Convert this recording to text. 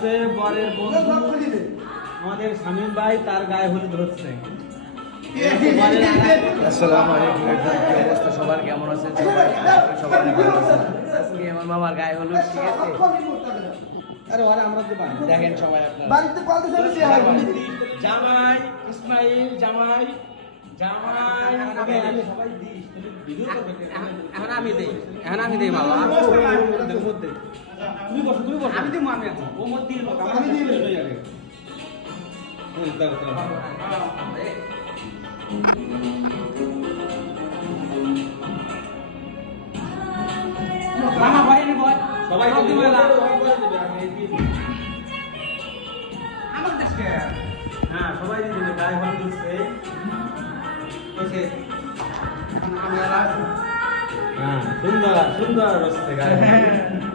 হচ্ছে বরের বন্ধু আমাদের শামীম ভাই, তার গায়ে হলুদ হচ্ছে। আসসালামু আলাইকুম, কি অবস্থা সবার, কেমন আছেন সবাই ভালো আছেন। আজকে আমার মামার গায়ে হলুদ, ঠিক আছে। আরে ওরা আমরা তো পাই দেখেন সবাই আপনারা বাড়িতে পালতে যাবে সে হয় জামাই ইসমাইল, জামাই জামাই আমি সবাই দিই ভিডিও করবে। এখন আমি দেই মামা। তুমি বসো, তুমি বসো। আমি দিই আমি এখন ও মত দিল আমি দিই লই আগে। দাও দাও। মামা ভাই নি বল সবাই সব দিবে না। আমার আমার দেশকে হ্যাঁ সবাই দিবে গায়ে হলুদ হচ্ছে। ওকে এখন আমরা হ্যাঁ সুন্দর সুন্দর হচ্ছে গায়ে হলুদ।